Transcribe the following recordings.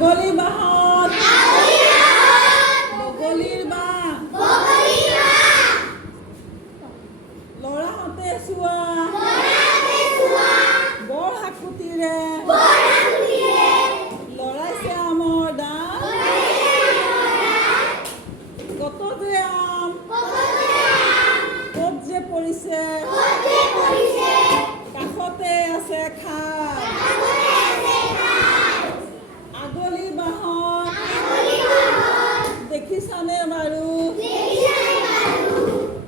আগলি বাহত বগলীৰ বাহ ল'ৰাহঁতে চোৱা বৰ হাকুটিৰে লৰাইছে আমৰ দাম কত যে আম ক'ত যে পৰিছে কাষতে আছে খাপ আগলি বাহত দেখিছানে বাৰু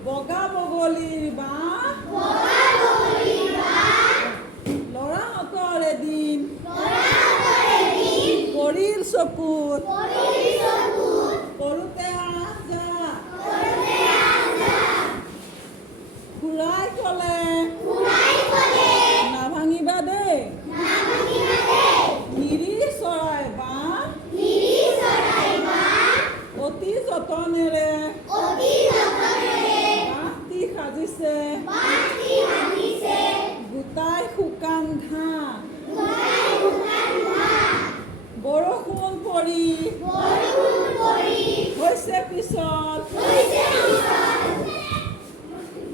বগা বগলীৰ বাহ ল'ৰাহঁতৰ এদিন পৰিল চকুত কৰোঁতে খুৰাই ক'লে নাভাঙিবা দেই মিৰি চৰাই বাহ অতি যতনেৰে বাঁহটি সাজিছে গোটাই শুকান ঘাঁহ বৰষুণ পৰি হৈছে পিছত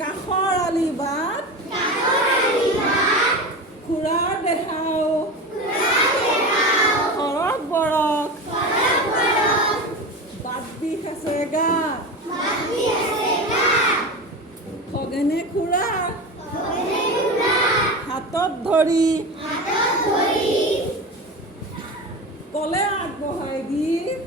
কাষৰ আলি বাট খুৰাৰ দেহাও সৰগ বৰক বাট বিষ আছে গাত খগেনে খুৰা হাতত ধৰি ক'লে আগবঢ়াই গীত